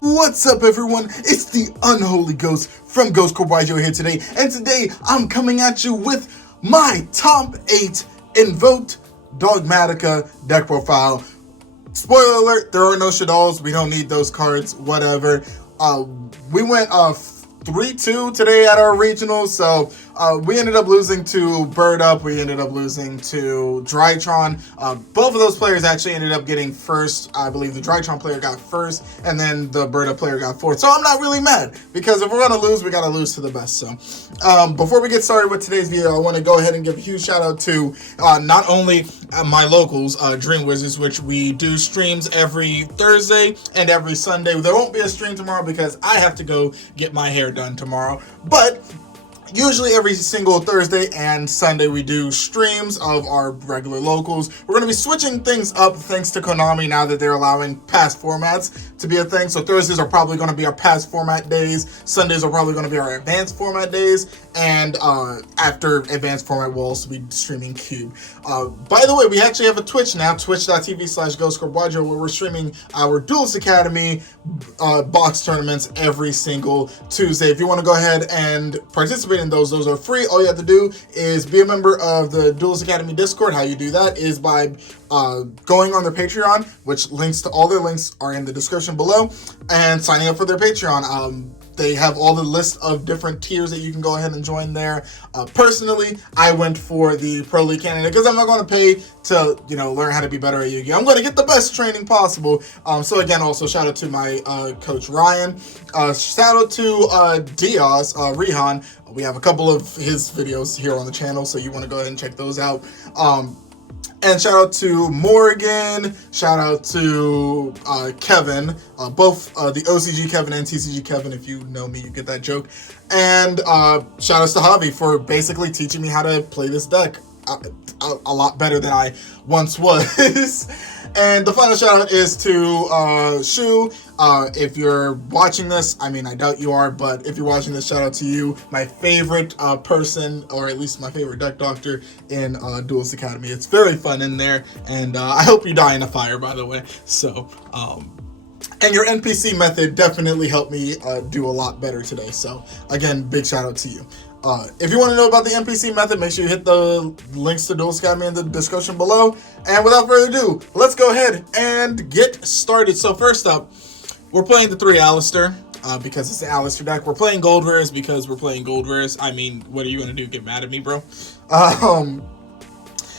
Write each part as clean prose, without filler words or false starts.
What's up, everyone? It's the Unholy Ghost from Corp here today, and today I'm coming at you with my top 8 Invoked Dogmatika deck profile. Spoiler alert, there are no Shadows. We don't need those cards, whatever. We went 3-2 today at our regionals, so we ended up losing to Bird Up. We ended up losing to Drytron. Both of those players actually ended up getting first. I believe the Drytron player got first, and then the Bird Up player got fourth. So I'm not really mad, because if we're going to lose, we got to lose to the best. So before we get started with today's video, I want to go ahead and give a huge shout out to not only my locals, Dream Wizards, which we do streams every Thursday and every Sunday. There won't be a stream tomorrow because I have to go get my hair done tomorrow, but usually every single Thursday and Sunday we do streams of our regular locals. We're going to be switching things up thanks to Konami now that they're allowing past formats to be a thing. So Thursdays are probably going to be our past format days. Sundays are probably going to be our advanced format days. And after advanced format, we'll also be streaming Cube. By the way, we actually have a Twitch now, twitch.tv/GhostCorp, where we're streaming our Duelist Academy box tournaments every single Tuesday. If you want to go ahead and participate in those are free. All you have to do is be a member of the Duelist Academy Discord. How you do that is by going on their Patreon, which links to all their links are in the description below, and signing up for their Patreon. They have all the list of different tiers that you can go ahead and join there. Personally, I went for the Pro League candidate because I'm not going to pay to, learn how to be better at Yu-Gi-Oh! I'm going to get the best training possible. So again, also shout out to my coach Ryan. Shout out to Diaz, Rihan. We have a couple of his videos here on the channel, so you want to go ahead and check those out. And shout out to Morgan, shout out to Kevin, both the OCG Kevin and TCG Kevin. If you know me, you get that joke. And shout outs to Javi for basically teaching me how to play this deck a lot better than I once was. And the final shout out is to Shu. If you're watching this, I mean, I doubt you are, but if you're watching this, shout out to you, my favorite person, or at least my favorite deck doctor in Duelist Academy. It's very fun in there, and I hope you die in a fire, by the way. So, and your NPC method definitely helped me do a lot better today. So, again, big shout out to you. If you want to know about the NPC method, make sure you hit the links to Duelist Academy in the description below. And without further ado, let's go ahead and get started. So first up, we're playing the 3 Alistair, because it's an Alistair deck. We're playing gold rares because we're playing gold rares. I mean, what are you going to do? Get mad at me, bro?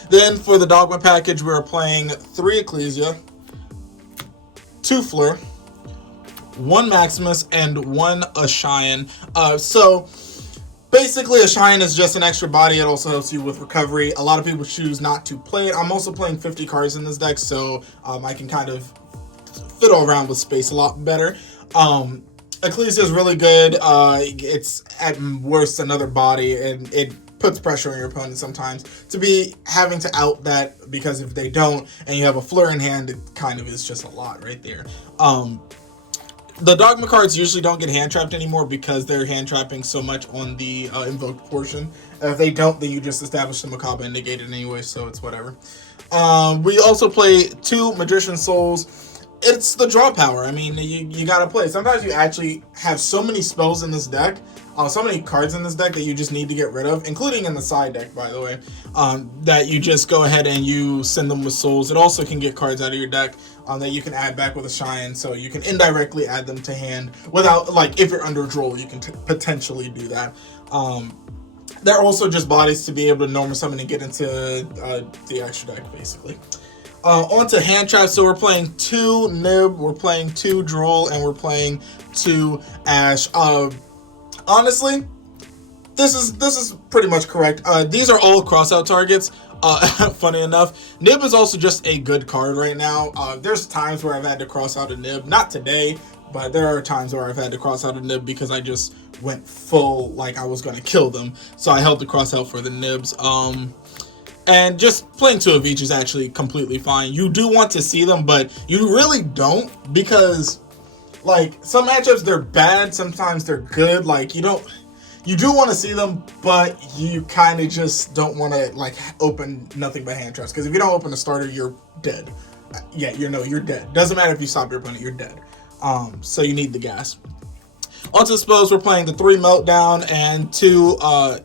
Then for the Dogma package, we're playing 3 Ecclesia, 2 Fleur, 1 Maximus, and 1 Ashion. So basically, Ashion is just an extra body. It also helps you with recovery. A lot of people choose not to play it. I'm also playing 50 cards in this deck, so I can kind of fiddle around with space a lot better. Ecclesia is really good. It's at worst another body, and it puts pressure on your opponent sometimes to be having to out that, because if they don't and you have a Fleur in hand, it kind of is just a lot right there. The Dogma cards usually don't get hand trapped anymore because they're hand trapping so much on the invoked portion. If they don't, then you just establish the Macabre and negate it anyway, so it's whatever. We also play 2 Magician Souls. It's the draw power. I mean, you gotta play. Sometimes you actually have so many spells in this deck, so many cards in this deck that you just need to get rid of, including in the side deck, by the way, that you just go ahead and you send them with souls. It also can get cards out of your deck that you can add back with Ashion, so you can indirectly add them to hand without, like, if you're under draw, you can potentially do that. They're also just bodies to be able to normal summon and get into the extra deck, basically. On to hand traps. So we're playing 2 Nib, we're playing 2 Droll, and we're playing 2 Ash. Honestly, this is pretty much correct. These are all crossout targets. Funny enough, Nib is also just a good card right now. There's times where I've had to cross out a Nib. Not today, but there are times where I've had to cross out a Nib because I just went full, like I was going to kill them. So I held the cross out for the Nibs. And just playing 2 of each is actually completely fine. You do want to see them, but you really don't, because like some matchups they're bad, sometimes they're good. Like you do want to see them, but you kind of just don't want to like open nothing but hand traps, because if you don't open a starter, you're dead. Yeah, you're dead. Doesn't matter if you stop your opponent, you're dead. So you need the gas. Onto Suppose, we're playing the 3 Meltdown and 2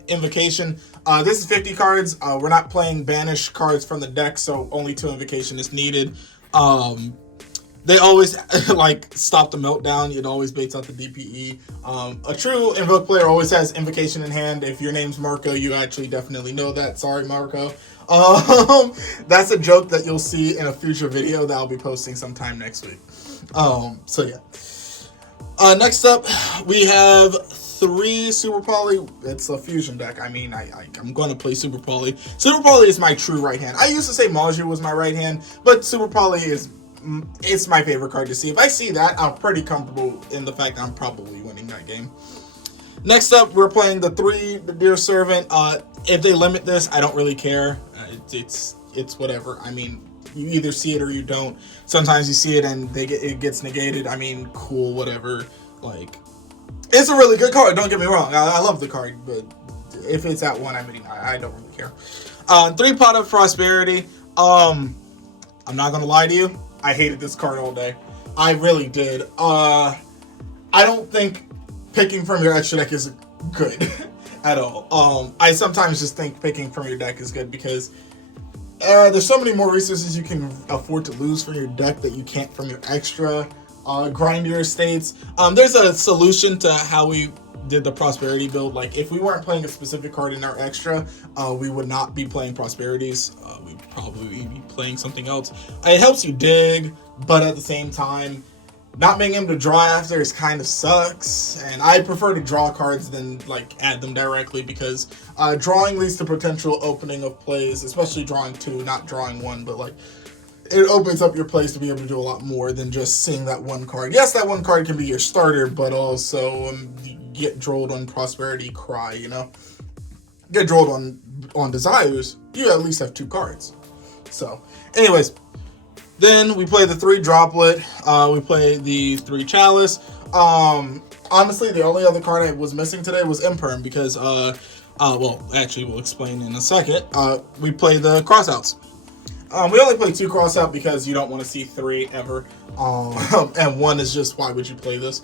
Invocation. This is 50 cards. We're not playing banish cards from the deck, so only 2 Invocation is needed. They always like stop the Meltdown. It always baits out the DPE. A true Invoke player always has Invocation in hand. If your name's Marco, you actually definitely know that. Sorry, Marco. That's a joke that you'll see in a future video that I'll be posting sometime next week. So yeah. Next up, we have 3 Super Poly. It's a fusion deck. I mean, I'm going to play Super Poly. Super Poly is my true right hand. I used to say Maju was my right hand, but Super Poly it's my favorite card to see. If I see that, I'm pretty comfortable in the fact that I'm probably winning that game. Next up, we're playing the 3 Dear Servant. If they limit this, I don't really care. It's whatever. I mean, you either see it or you don't. Sometimes you see it and it gets negated. I mean, cool, whatever. Like, it's a really good card. Don't get me wrong. I love the card, but if it's at 1, I mean, I don't really care. 3 Pot of Prosperity. I'm not gonna lie to you. I hated this card all day. I really did. I don't think picking from your extra deck is good at all. I sometimes just think picking from your deck is good because there's so many more resources you can afford to lose from your deck that you can't from your extra. Grind your estates. There's a solution to how we did the prosperity build. Like, if we weren't playing a specific card in our extra, we would not be playing prosperities. We'd probably be playing something else. It helps you dig, but at the same time, not being able to draw after is kind of sucks. And I prefer to draw cards than like add them directly, because drawing leads to potential opening of plays, especially drawing 2, not drawing 1, but like it opens up your plays to be able to do a lot more than just seeing that 1 card. Yes, that 1 card can be your starter, but also get drolled on prosperity, cry, you know. Get drolled on desires, you at least have 2 cards. So, anyways, then we play the 3 Droplet. We play the 3 Chalice. Honestly, the only other card I was missing today was Imperm, because well, actually, we'll explain in a second. We play the Crossouts. We only play 2 Crossout because you don't want to see 3 ever. And 1 is just, why would you play this?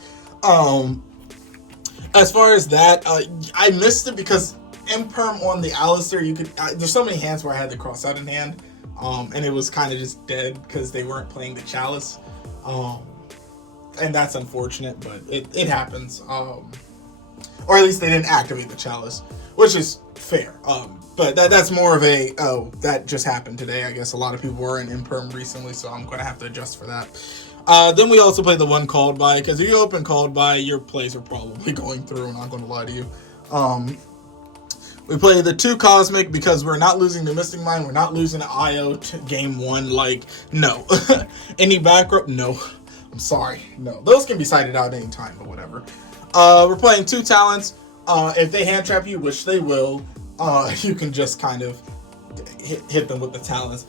As far as that, I missed it because Imperm on the Alistair, you could. There's so many hands where I had the Crossout in hand, and it was kind of just dead because they weren't playing the Chalice, and that's unfortunate, but it happens. Or at least they didn't activate the Chalice, which is fair. But that's more of a, that just happened today. I guess a lot of people were in Imperm recently, so I'm going to have to adjust for that. Then we also play the 1 Called By, because if you open Called By, your plays are probably going through, I'm not going to lie to you. We play the 2 Cosmic because we're not losing the Mystic Mine, we're not losing the IO to game 1, like, no. Any back row? No. I'm sorry, no. Those can be cited out anytime, but whatever. We're playing 2 Talents. If they hand trap you, which they will, you can just kind of hit them with the Talents.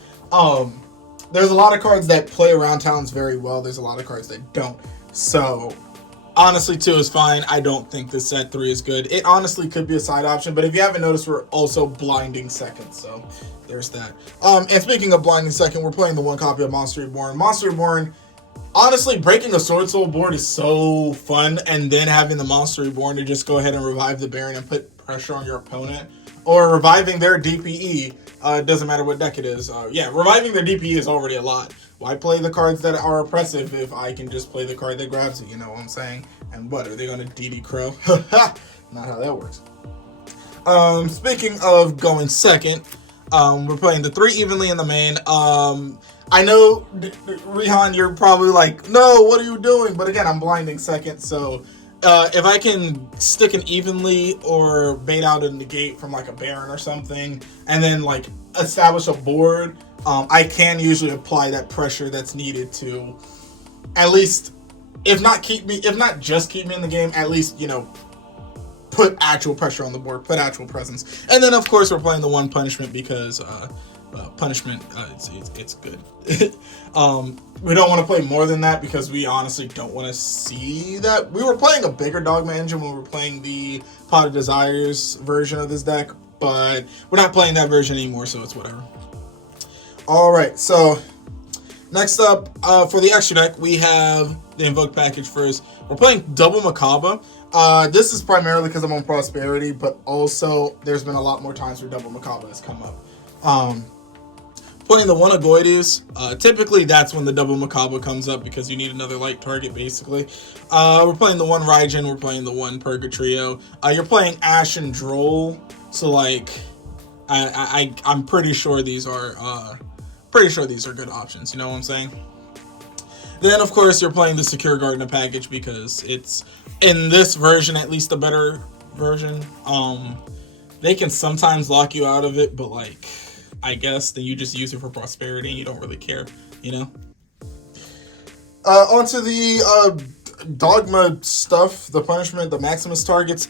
There's a lot of cards that play around Talents very well. There's a lot of cards that don't. So, honestly, 2 is fine. I don't think this set 3 is good. It honestly could be a side option, but if you haven't noticed, we're also blinding second. So, there's that. And speaking of blinding second, we're playing the 1 copy of Monster Reborn. Monster Reborn, honestly, breaking a Sword Soul board is so fun, and then having the Monster Reborn to just go ahead and revive the Baron and put pressure on your opponent, or reviving their DPE, doesn't matter what deck it is. Yeah, reviving their DPE is already a lot. Why play the cards that are oppressive if I can just play the card that grabs it, you know what I'm saying? And what, are they going to DD Crow? Not how that works. Speaking of going second, we're playing the 3 Evenly in the main. I know, Rihan, you're probably like, no, what are you doing? But again, I'm blinding second, so if I can stick an Evenly or bait out a negate from like a Baron or something, and then like establish a board, I can usually apply that pressure that's needed to at least, if not just keep me in the game, at least, you know, put actual pressure on the board, put actual presence. And then, of course, we're playing the one punishment because punishment, it's good. We don't want to play more than that because we honestly don't want to see that. We were playing a bigger Dogma engine when we were playing the Pot of Desires version of this deck, but we're not playing that version anymore, so it's whatever. Alright, so next up, for the extra deck, we have the Invoke package first. We're playing Double Macabre. This is primarily because I'm on Prosperity, but also there's been a lot more times where Double Macabre has come up. Playing the one Agoides, typically that's when the Double Macabre comes up because you need another light target, basically. We're playing the one Raijin, we're playing the one Purgatrio. You're playing Ash and Droll, so like, I'm pretty sure these are good options, you know what I'm saying? Then, of course, you're playing the Secure Gardener package because it's, in this version, at least the better version. They can sometimes lock you out of it, but like, I guess then you just use it for Prosperity and you don't really care, you know? Onto the Dogma stuff, the punishment, the Maximus targets.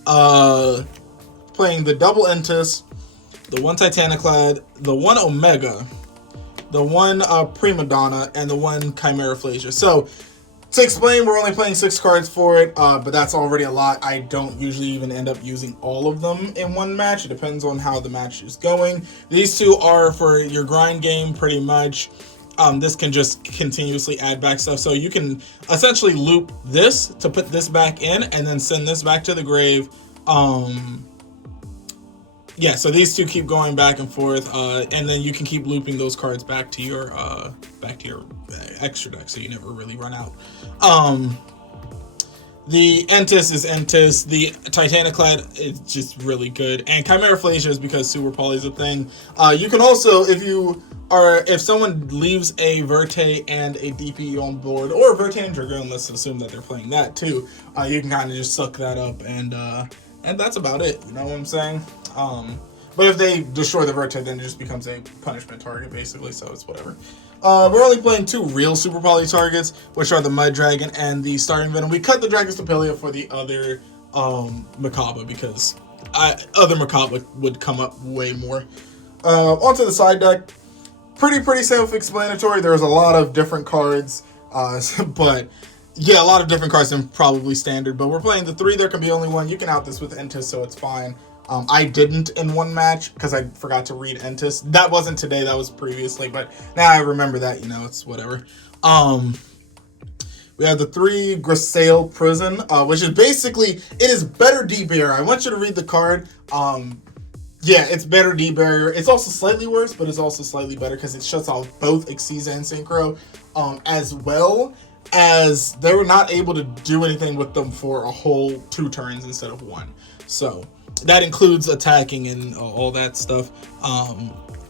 Playing the double Entis, the one Titaniclad, the one Omega, the one Prima Donna, and the one Chimera Flasia. So, to explain, we're only playing 6 cards for it, but that's already a lot. I don't usually even end up using all of them in one match. It depends on how the match is going. These two are for your grind game, pretty much. This can just continuously add back stuff. So you can essentially loop this to put this back in and then send this back to the grave. Yeah, so these two keep going back and forth, and then you can keep looping those cards back to your extra deck, so you never really run out. The Entis is Entis. The Titaniclad is just really good, and Chimera Flasia is because Super Poly is a thing. You can also, if someone leaves a Verte and a DP on board, or a Verte and Dragoon, let's assume that they're playing that too. You can kind of just suck that up, and that's about it. You know what I'm saying? But if they destroy the Verte, then it just becomes a punishment target, basically, so it's whatever. We're only playing 2 real Super Poly targets, which are the Mud Dragon and the Starting Venom. We cut the Dragon Stapelia for the other Macabre, because other Macabre would come up way more. Onto the side deck. Pretty self-explanatory. There's a lot of different cards, but yeah, a lot of different cards than probably standard, but we're playing the 3. There can be only one. You can out this with Entis, so it's fine. I didn't in one match because I forgot to read Entis. That wasn't today, that was previously, but now I remember that, you know, it's whatever. We have the 3 Grisaille Prison, which is basically, it is better D-Barrier. I want you to read the card. Yeah, it's better D-Barrier. It's also slightly worse, but it's also slightly better because it shuts off both Exiza and Synchro, as well as they were not able to do anything with them for a whole 2 turns instead of 1. So that includes attacking and all that stuff.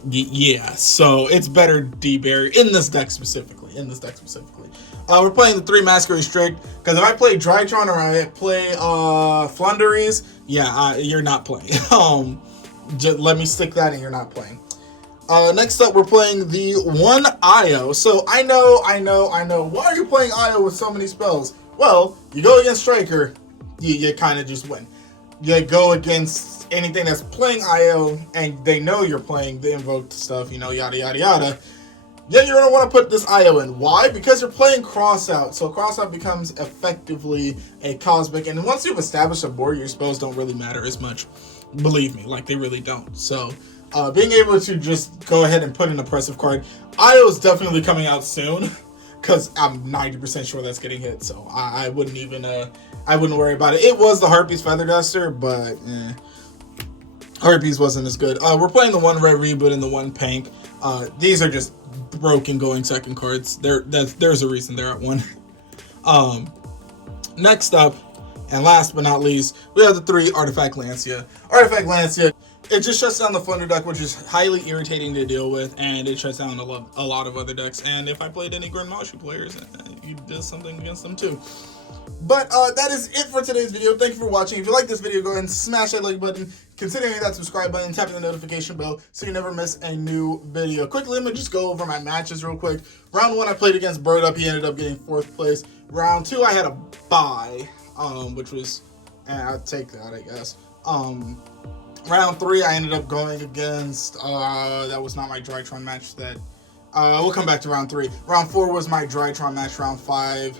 Yeah, so it's better D-Barrier in this deck specifically. We're playing the 3 Masquerade Strict, because if I play Drytron or I play Flunderies, yeah, you're not playing. Just let me stick that in, you're not playing. Next up, we're playing the 1 Io. So I know. Why are you playing Io with so many spells? Well, you go against Striker, you kind of just win. You go against anything that's playing IO, and they know you're playing the invoked stuff, you know, yada, yada, yada. Then you're going to want to put this IO in. Why? Because you're playing Crossout. So Crossout becomes effectively a Cosmic, and once you've established a board, your spells don't really matter as much. Believe me, like, they really don't. So, being able to just go ahead and put an oppressive card. IO is definitely coming out soon, because I'm 90% sure that's getting hit, so I wouldn't even, I wouldn't worry about it. It was the Harpies Feather Duster, but Harpies wasn't as good. We're playing the 1 Red Reboot and the 1 Pink. These are just broken going second cards. There's a reason they're at 1. Next up, and last but not least, we have the 3 Artifact Lancia. Artifact Lancia, it just shuts down the Flunder deck, which is highly irritating to deal with, and it shuts down a lot of other decks. And if I played any Grim Marshu players, you did something against them too. But that is it for today's video. Thank you for watching. If you like this video, go ahead and smash that like button. Consider hitting that subscribe button, tapping the notification bell so you never miss a new video. Quickly, let me just go over my matches real quick. Round 1, I played against Bird Up. He ended up getting 4th place. Round 2, I had a bye, which was, I'll take that, I guess. Round 3, I ended up going against, that was not my Drytron match that, we'll come back to round 3. Round 4 was my Drytron match, round 5,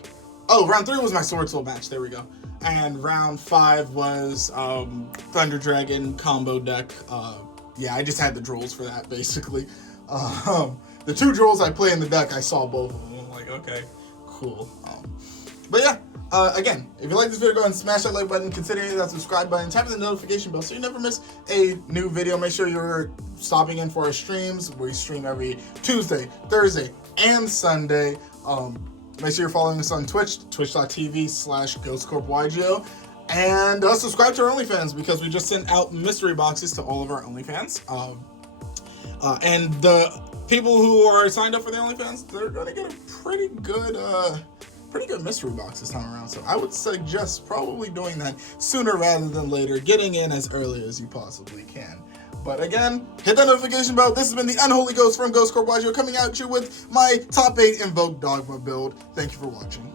round 3 was my Sword Soul match, there we go. And round 5 was, Thunder Dragon combo deck. Yeah, I just had the Drolls for that, basically. The 2 Drolls I play in the deck, I saw both of them. I'm like, okay, cool. But yeah. Again, if you like this video, go ahead and smash that like button, consider hitting that subscribe button, tap the notification bell so you never miss a new video. Make sure you're stopping in for our streams. We stream every Tuesday, Thursday, and Sunday. Make sure you're following us on Twitch, twitch.tv/GhostCorpYGO. And subscribe to our OnlyFans because we just sent out mystery boxes to all of our OnlyFans. And the people who are signed up for the OnlyFans, they're going to get a pretty good mystery box this time around. So I would suggest probably doing that sooner rather than later, getting in as early as you possibly can. But again, hit that notification bell. This has been the Unholy Ghost from Ghost Corp coming at you with my top 8 Invoked Dogma build. Thank you for watching.